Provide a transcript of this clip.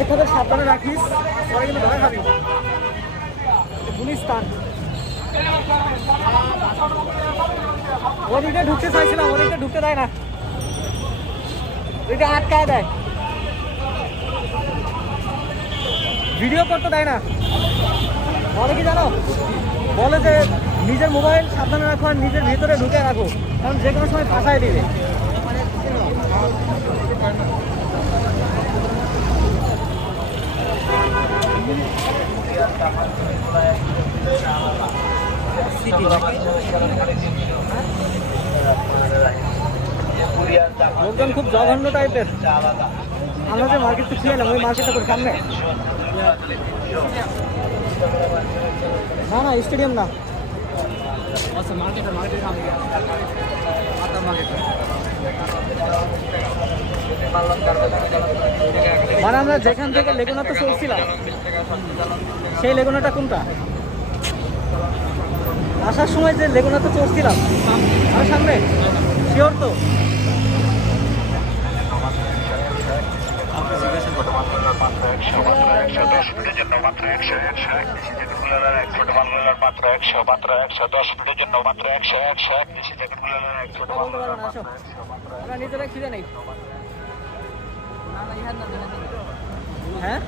থেকে সাবধানে রাখিস পরে কিন্তু ধরে খাবি গুলিস্তান ওদিকে ঢুকতে চাইছিলাম ওদিকে ঢুকতে দেয় না ওইটা আটকায় দেয়। ভিডিও করতে দেয় না। বলে কি জানো? বলে যে নিজের মোবাইল সাবধানে রাখো আর নিজের ভিতরে ঢুকে রাখো, কারণ যে কোনো সময় ফাঁসায় দিবে। লোকজন খুব জঘন্য টাইপের আমরা যে মার্কেটটা ছিল না ওই মার্কেটটা করে সামনে না না স্টেডিয়াম না আচ্ছা মার্কেট মার্কেট আমি মানে আমরা যেখান থেকে লেগুনাতে চলছিলাম সেই লেগুনাটা কোনটা? আসার সময় যে লেগুনাতে চড়ছিলাম। আর সামনে? শিওর তো? মাত্র একশো মাত্র একশো দশ মিনিটের জন্য মাত্র একশো একশো এক নিচে জ্যাকেটগুলো একশো কথা বলতে পারব না আসো। আমরা নিজেরাই খিদে নেই। ഏഹ്